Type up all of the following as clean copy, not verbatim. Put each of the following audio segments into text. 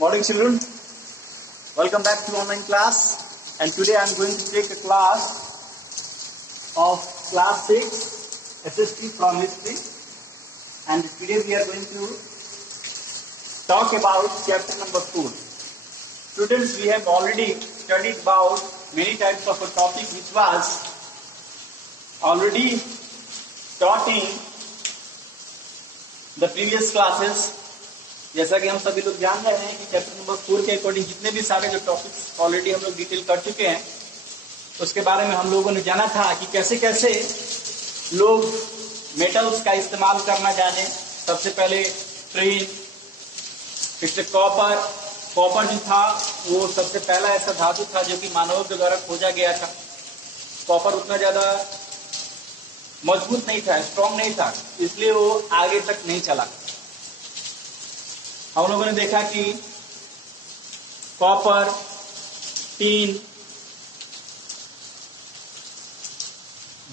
Morning children, welcome back to online class, and today I am going to take a class of class 6 SST from history, and today we are going to talk about chapter number 4. Students, we have already studied about many types of a topic which was already taught in the previous classes. जैसा कि हम सभी लोग जान रहे हैं कि chapter number 4 के अकॉर्डिंग जितने भी सारे जो टॉपिक्स ऑलरेडी हम लोग डिटेल कर चुके हैं, उसके बारे में हम लोगों ने जाना था कि कैसे कैसे लोग मेटल्स का इस्तेमाल करना जाने। सबसे पहले ट्रेन, फिर से कॉपर जो था वो सबसे पहला ऐसा धातु था जो कि मानवों के द्वारा खोजा गया था। कॉपर उतना ज्यादा मजबूत नहीं था, स्ट्रॉन्ग नहीं था, इसलिए वो आगे तक नहीं चला। हम लोगों ने देखा कि कॉपर, टीन,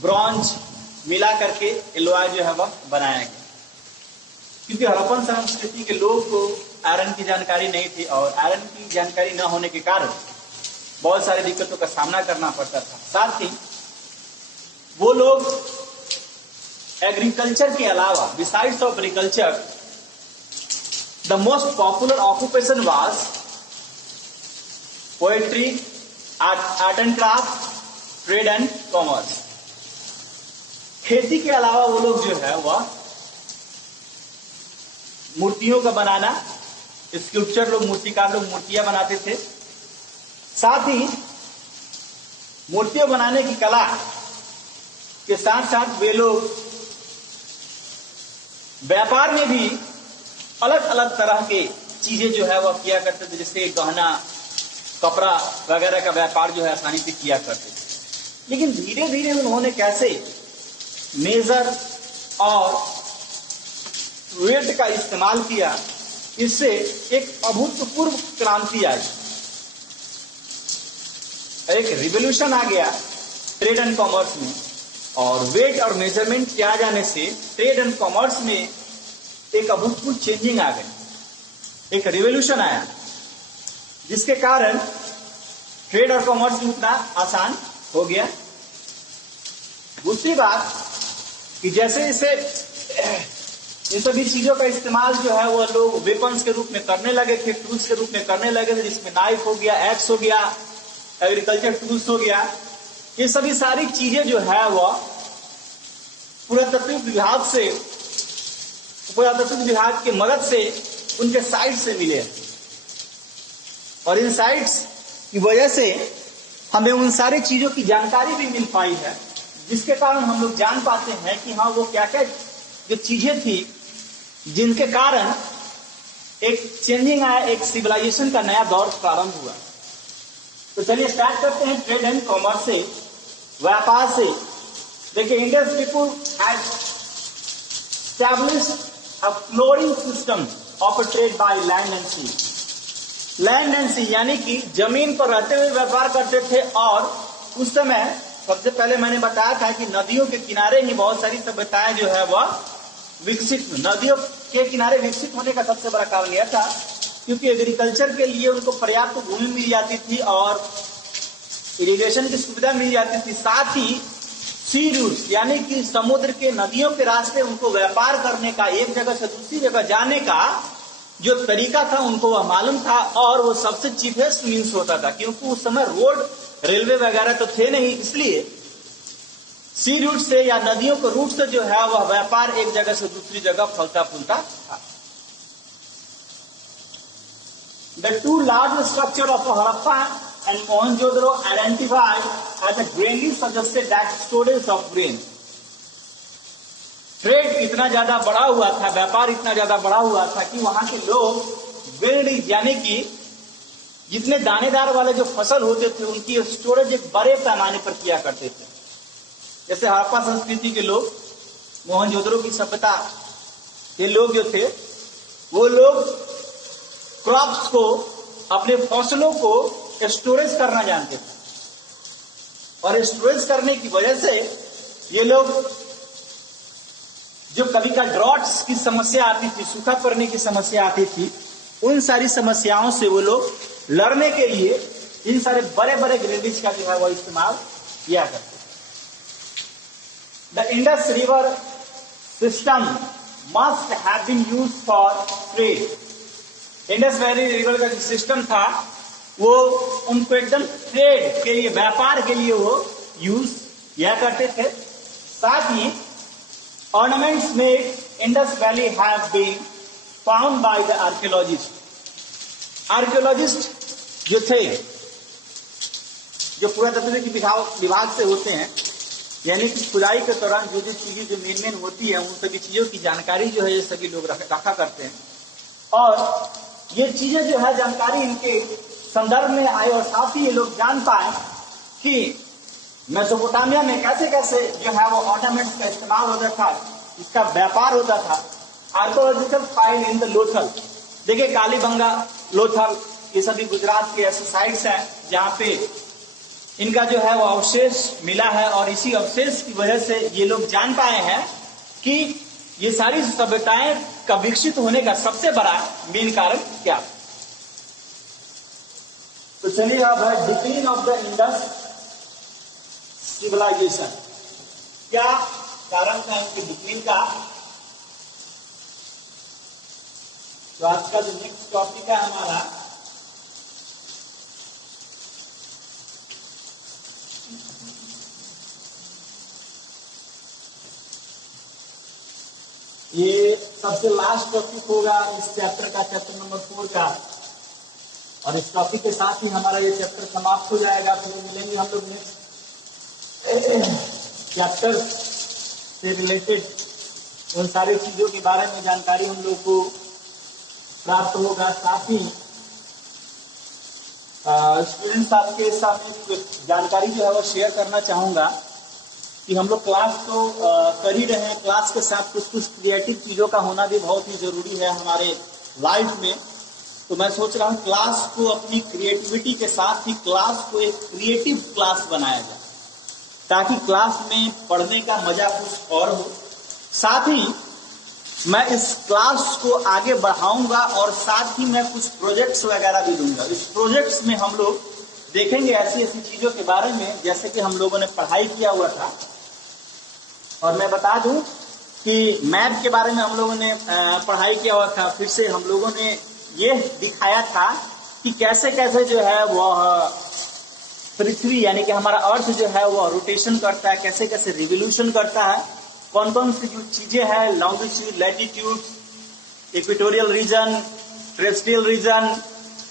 ब्रॉन्ज मिला करके एलॉय जो है वह बनाया गया, क्योंकि हड़प्पन संस्कृति के लोगों को आयरन की जानकारी नहीं थी और आयरन की जानकारी न होने के कारण बहुत सारी दिक्कतों का सामना करना पड़ता था। साथ ही वो लोग एग्रीकल्चर के अलावा, besides of agriculture, the most popular occupation was poetry, art and craft, trade and commerce. खेती के अलावा वो लोग जो है वह मूर्तियों का बनाना, स्कल्पचर लोग, मूर्तिकार लोग मूर्तियां बनाते थे। साथ ही मूर्तियां बनाने की कला के साथ साथ वे लोग व्यापार में भी अलग अलग तरह के चीजें जो है वह किया करते थे, जैसे गहना, कपड़ा वगैरह का व्यापार जो है आसानी से किया करते थे। लेकिन धीरे धीरे उन्होंने कैसे मेजर और वेट का इस्तेमाल किया, इससे एक अभूतपूर्व क्रांति आई, एक रिवोल्यूशन आ गया ट्रेड एंड कॉमर्स में। और वेट और मेजरमेंट किया जाने से ट्रेड एंड कॉमर्स में एक अभूतपूर्व चेंजिंग आ गई, एक रिवोल्यूशन आया, जिसके कारण ट्रेड और कॉमर्स में उतना आसान हो गया। दूसरी बात कि जैसे जैसे इन सभी चीजों का इस्तेमाल जो है वो लोग वेपन्स के रूप में करने लगे थे, टूल्स के रूप में करने लगे थे, जिसमें नाइफ हो गया, एक्स हो गया, एग्रीकल्चर टूल्स हो गया। ये सभी सारी चीजें जो है वह पुरातत्व विभाग के मदद से उनके साइट से मिले, और इन साइट्स की वजह से हमें उन सारी चीजों की जानकारी भी मिल पाई है, जिसके कारण हम लोग जान पाते हैं कि हाँ वो क्या क्या जो चीजें थी जिनके कारण एक चेंजिंग आया, एक सिविलाइजेशन का नया दौर प्रारंभ हुआ। तो चलिए स्टार्ट करते हैं ट्रेड एंड कॉमर्स से, व्यापार से। देखिए, Indian people had established a flowing system of trade by land and sea. Land and sea यानी कि जमीन पर रहते हुए व्यापार करते थे। और उस समय सबसे पहले मैंने बताया था कि नदियों के किनारे ही बहुत सारी सभ्यताएं जो है वह विकसित, नदियों के किनारे विकसित होने का सबसे बड़ा कारण यह था क्योंकि एग्रीकल्चर के लिए उनको पर्याप्त भूमि मिल जाती थी और इरिगेशन की सुविधा मिल जाती थी। साथ ही सी रूट्स यानी कि समुद्र के, नदियों के रास्ते उनको व्यापार करने का, एक जगह से दूसरी जगह जाने का जो तरीका था उनको वह मालूम था, और वो सबसे चीपेस्ट मीन्स होता था, क्योंकि उस समय रोड, रेलवे वगैरह तो थे नहीं, इसलिए सी रूट से या नदियों के रूट से जो है वह व्यापार एक जगह से दूसरी जगह फलता फूलता था। The two large structure of Harappa and Mohenjo-daro identified as a granary suggested that storage of grain. Trade इतना ज्यादा बढ़ा हुआ था, व्यापार इतना ज्यादा बढ़ा हुआ था कि वहां के लोग ग्रेनरी यानी कि जितने दानेदार वाले जो फसल होते थे उनकी स्टोरेज एक बड़े पैमाने पर किया करते थे। जैसे हड़प्पा संस्कृति के लोग, मोहनजोदड़ो की सभ्यता के लोग जो थे, वो लोग क्रॉप्स को, अपने फसलों को स्टोरेज करना जानते थे, और स्टोरेज करने की वजह से ये लोग जो कभी का ड्रॉट्स की समस्या आती थी, सूखा पड़ने की समस्या आती थी, उन सारी समस्याओं से वो लोग लड़ने के लिए इन सारे बड़े बड़े ग्रेनेडिज का जो है वो इस्तेमाल किया करते। The Indus river system must have been used for trade. Indus valley river का जो सिस्टम था वो उनको एकदम ट्रेड के लिए, व्यापार के लिए वो यूज किया करते थे। साथ ही ornaments made Indus valley have been found by the archaeologist. Archaeologist जो थे, जो पुरातत्व विभाग से होते हैं, यानी कि खुदाई के दौरान जो जो चीजें जो मेन होती है उन सभी चीजों की जानकारी जो है ये सभी लोग रखा करते हैं। और ये चीजें जो है जानकारी इनके संदर्भ में आए और साथ ही ये लोग जान पाए कि मेसोपोटामिया में कैसे कैसे जो है वो ऑर्नामेंट्स का इस्तेमाल होता था, इसका व्यापार होता था। Archaeological file in the Lothal, देखिए कालीबंगा, लोथल, ये सभी गुजरात के ऐसे साइट्स हैं जहाँ पे इनका जो है वो अवशेष मिला है और इसी अवशेष की वजह से ये लोग जान पाए हैं कि ये सारी सभ्यताएं का विकसित होने का सबसे बड़ा मेन कारण क्या। तो चलिए अब है decline of the Indus civilisation. क्या कारण था इनके डिक्लीन का? तो आज का जो नेक्स्ट टॉपिक है हमारा ये सबसे लास्ट टॉपिक होगा इस चैप्टर का, चैप्टर नंबर 4 का। और इस टॉपिक के साथ ही हमारा ये चैप्टर समाप्त हो जाएगा। फिर मिलेंगे हम लोग नेक्स्ट चैप्टर से रिलेटेड उन सारी चीजों के बारे में जानकारी हम लोग को प्राप्त होगा। साथ ही स्टूडेंट्स आपके सामने जानकारी जो है वो शेयर करना चाहूंगा कि हम लोग क्लास तो कर ही रहे हैं, क्लास के साथ कुछ कुछ क्रिएटिव चीजों का होना भी बहुत ही जरूरी है हमारे लाइफ में। तो मैं सोच रहा हूँ क्लास को अपनी क्रिएटिविटी के साथ ही क्लास को एक क्रिएटिव क्लास बनाया जाए, ताकि क्लास में पढ़ने का मजा कुछ और हो। साथ ही मैं इस क्लास को आगे बढ़ाऊंगा और साथ ही मैं कुछ प्रोजेक्ट्स वगैरह भी दूंगा। इस प्रोजेक्ट्स में हम लोग देखेंगे ऐसी ऐसी चीजों के बारे में जैसे कि हम लोगों ने पढ़ाई किया हुआ था। और मैं बता दूं कि मैप के बारे में हम लोगों ने पढ़ाई किया हुआ था। फिर से हम लोगों ने ये दिखाया था कि कैसे कैसे जो है वह पृथ्वी यानी कि हमारा अर्थ जो है वह रोटेशन करता है, कैसे कैसे रिवोल्यूशन करता है, कौन कौन सी जो चीजें हैं, longitude, latitude, equatorial region, terrestrial region,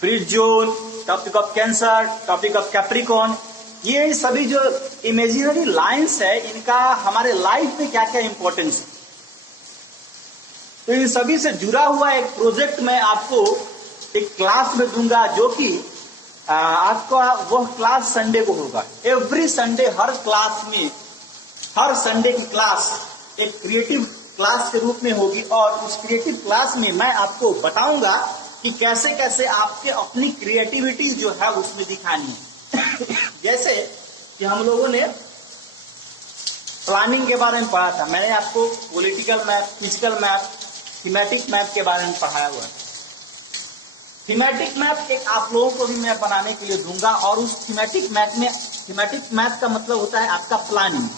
freeze zone, tropic of Cancer, tropic of Capricorn, ये सभी जो इमेजिनरी लाइंस है इनका हमारे लाइफ में क्या क्या इंपॉर्टेंस है। तो इन सभी से जुड़ा हुआ एक प्रोजेक्ट मैं आपको एक क्लास में दूंगा, जो कि आपका वह क्लास संडे को होगा। एवरी संडे हर क्लास में, हर संडे की क्लास एक क्रिएटिव क्लास के रूप में होगी। और उस क्रिएटिव क्लास में मैं आपको बताऊंगा कि कैसे कैसे आपके अपनी क्रिएटिविटी जो है उसमें दिखानी है। जैसे कि हम लोगों ने प्लानिंग के बारे में पढ़ा था, मैंने आपको political map, physical map, thematic map के बारे में पढ़ाया हुआ है। थीमेटिक मैप एक आप लोगों को भी मैं बनाने के लिए दूंगा। और उस थीमेटिक मैप में, थीमेटिक मैप का मतलब होता है आपका प्लानिंग,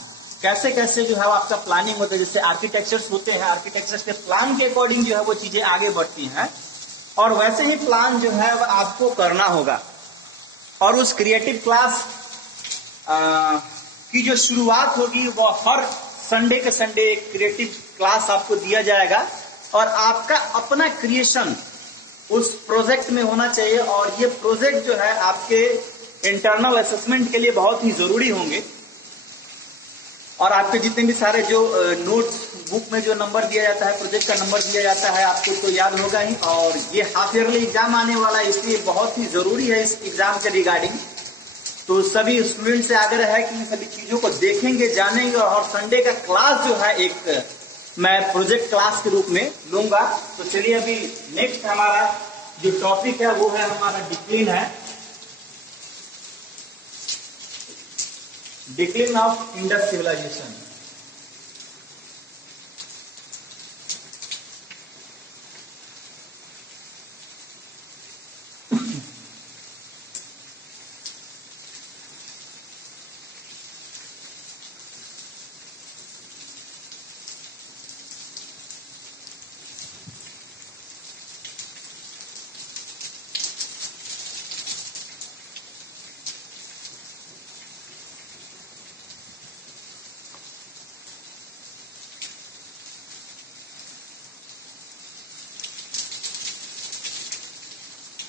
कैसे कैसे जो है आपका प्लानिंग होता है। जैसे आर्किटेक्चर्स होते हैं, आर्किटेक्चर्स के प्लान के अकॉर्डिंग जो है वो चीजें आगे बढ़ती हैं, और वैसे ही प्लान जो है वह आपको करना होगा। और उस क्रिएटिव क्लास की जो शुरुआत होगी वो हर संडे के संडे एक क्रिएटिव क्लास आपको दिया जाएगा। और आपका अपना क्रिएशन उस प्रोजेक्ट में होना चाहिए। और ये प्रोजेक्ट जो है आपके इंटरनल असेसमेंट के लिए बहुत ही जरूरी होंगे। और आपके जितने भी सारे जो नोट्स बुक में जो नंबर दिया जाता है, प्रोजेक्ट का नंबर दिया जाता है, आपको तो याद होगा ही। और ये हाफ ईयरली एग्जाम आने वाला है, इसलिए बहुत ही जरूरी है इस एग्जाम के रिगार्डिंग। तो सभी स्टूडेंट से आग्रह है कि इन सभी चीजों को देखेंगे, जानेंगे। और संडे का क्लास जो है एक मैं प्रोजेक्ट क्लास के रूप में लूंगा। तो चलिए अभी नेक्स्ट हमारा जो टॉपिक है वो है हमारा डिक्लीन है, डिक्लीन ऑफ इंडस सिविलाइजेशन।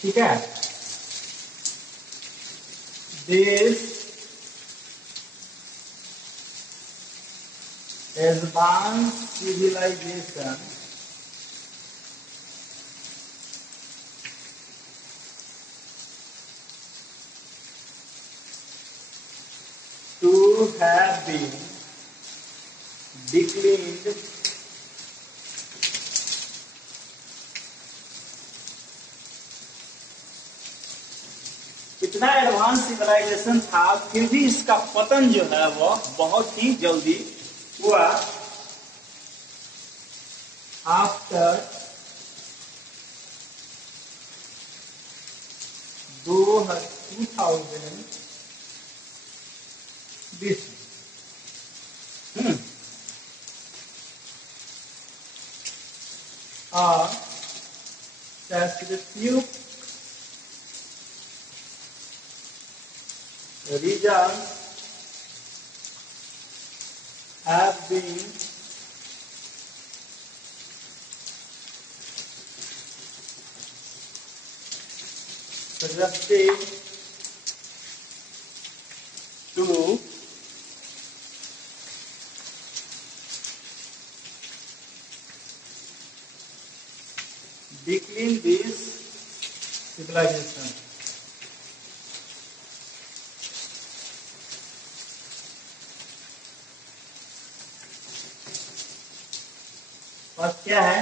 ठीक है। This advance civilisation to have been declined इतना एडवांस सिविलाइजेशन था, फिर भी इसका पतन जो है वो बहुत ही जल्दी हुआ। After 2000 BC Pacific regions have been subjected to decline this civilization। First क्या है?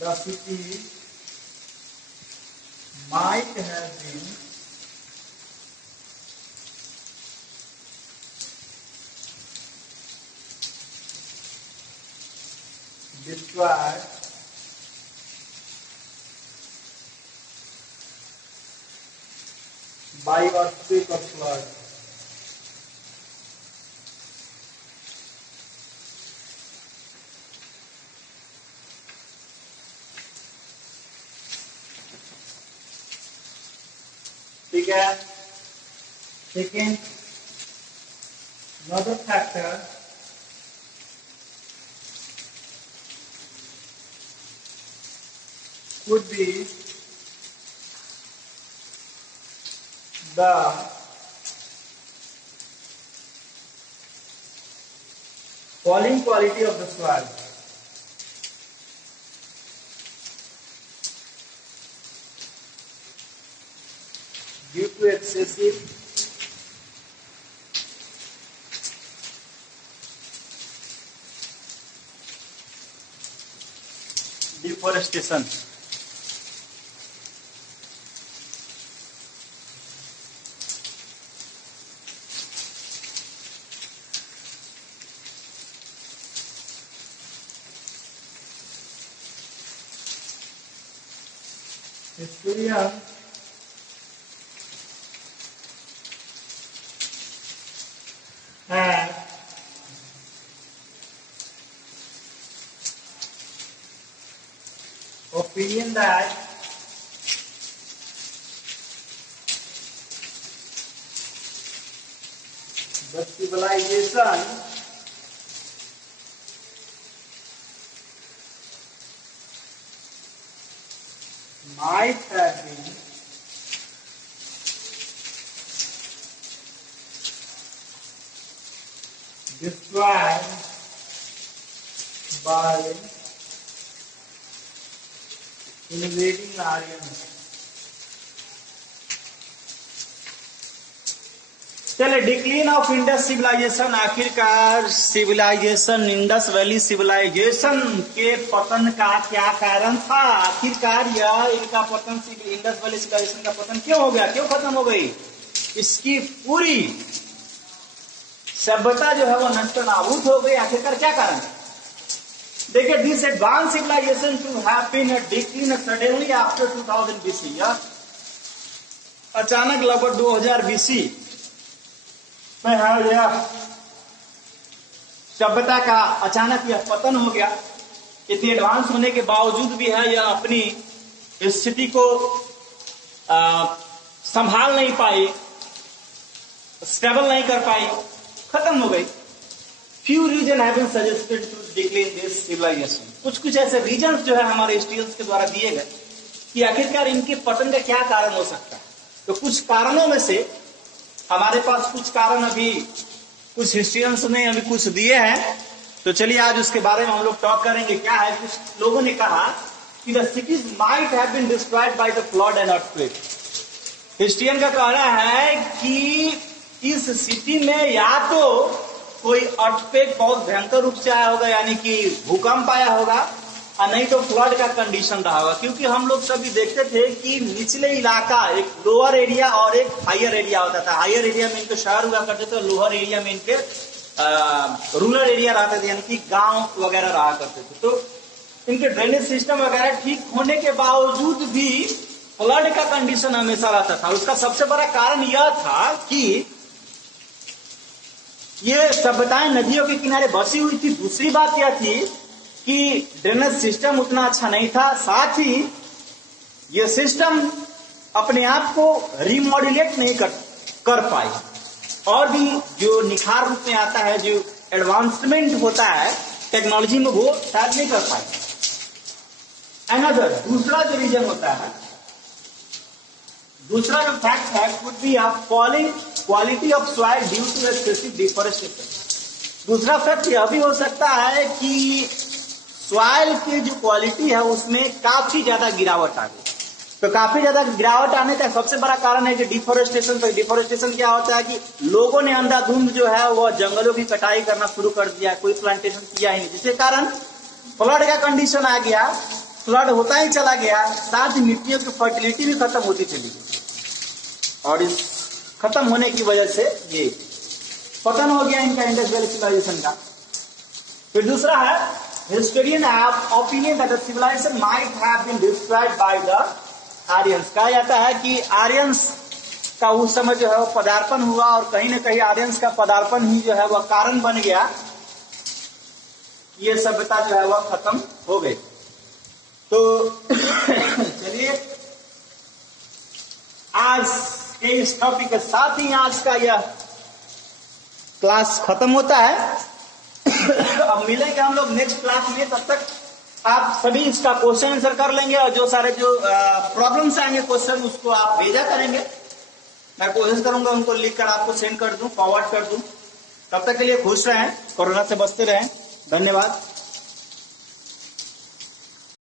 The city might have been destroyed by earthquake or flood। ठीक है। Second, another factor could be the falling quality of the soil। Due to excessive deforestation। Historian have opinion that the civilization might have been destroyed by invading Aryans। चले, decline of Indus civilisation, आखिरकार civilisation, Indus valley civilisation के पतन का क्या कारण था? आखिरकार यह इनका पतन, इंडस वैली सिविलाइजेशन का पतन क्यों हो गया, क्यों खत्म हो गई? इसकी पूरी सभ्यता जो है वो नष्ट नाबूद हो गई। आखिरकार क्या कारण? देखिए, this advance civilisation to have been decline suddenly after 2000 BC। अचानक लगभग 2000 BC में यह सभ्यता का अचानक यह पतन हो गया। इतनी एडवांस होने के बावजूद भी है यह अपनी स्थिति को संभाल नहीं पाई, स्टेबल नहीं कर पाई, खत्म हो गई। few region have been suggested to decline this civilization. कुछ ऐसे रीजन्स जो है हमारे हिस्ट्रियंस के द्वारा दिए गए कि आखिरकार इनके पतन का क्या कारण हो सकता है। तो कुछ कारणों में से हमारे पास कुछ कारण अभी कुछ हिस्ट्रियंस ने अभी कुछ दिए हैं, तो चलिए आज उसके बारे में हम लोग टॉक करेंगे। क्या है, कुछ लोगों ने कहा कि the cities might have been destroyed by the flood and earthquake. Historian का कहना है कि इस सिटी में या तो कोई अर्थक्वेक बहुत भयंकर रूप से आया होगा, यानी कि भूकंप आया होगा, और नहीं तो फ्लड का कंडीशन रहा होगा। क्योंकि हम लोग सभी देखते थे कि निचले इलाका एक लोअर एरिया और एक हायर एरिया होता था। हायर एरिया में इनके शहर हुआ करते थे, लोअर एरिया में इनके रूरल एरिया रहते थे, यानी कि गांव वगैरह रहा करते थे। तो इनके ड्रेनेज सिस्टम वगैरह ठीक होने के बावजूद भी फ्लड का कंडीशन हमेशा रहता था। उसका सबसे बड़ा कारण यह था कि ये सभ्यताएं नदियों के किनारे बसी हुई थी। दूसरी बात यह थी कि ड्रेनेज सिस्टम उतना अच्छा नहीं था, साथ ही ये सिस्टम अपने आप को रिमॉड्यूलेट नहीं कर पाई, और भी जो निखार रूप में आता है, जो एडवांसमेंट होता है टेक्नोलॉजी में, वो शायद नहीं कर पाई। अनदर दूसरा जो रीजन होता है, दूसरा जो फैक्ट है, could be falling quality of soil due to excessive deforestation. दूसरा फैक्ट यह भी हो सकता है कि सॉइल की जो क्वालिटी है उसमें काफी ज्यादा गिरावट आ गई। तो काफी ज्यादा गिरावट आने का सबसे बड़ा कारण है कि डिफॉरेस्टेशन। तो डिफॉरेस्टेशन क्या होता है कि लोगों ने अंधाधुंध जो है वह जंगलों की कटाई करना शुरू कर दिया, कोई प्लांटेशन किया ही नहीं, जिसके कारण फ्लड का कंडीशन आ गया, फ्लड होता ही चला गया, साथ ही मिट्टियों की फर्टिलिटी भी खत्म होती चली गई, और इस खत्म होने की वजह से ये पतन हो गया इनका इंडस्ट्रियल सिविलाइजेशन का। फिर दूसरा है, historian have opinion that the civilisation might have been destroyed by the Aryans. कहा जाता है कि आर्यंस का उस समय जो है वो पदार्पण हुआ, और कहीं ना कहीं आर्यंस का पदार्पण ही जो है वह कारण बन गया, ये सभ्यता जो है वह खत्म हो गई। तो चलिए आज के इस टॉपिक के साथ ही आज का यह क्लास खत्म होता है। अब मिलेंगे हम लोग नेक्स्ट क्लास में, तब तक आप सभी इसका क्वेश्चन आंसर कर लेंगे, और जो सारे जो प्रॉब्लम्स आएंगे क्वेश्चन, उसको आप भेजा करेंगे। मैं कोशिश करूंगा उनको लिखकर आपको सेंड कर दूं, फॉरवर्ड कर दूं। तब तक के लिए खुश रहें, कोरोना से बचते रहें। धन्यवाद।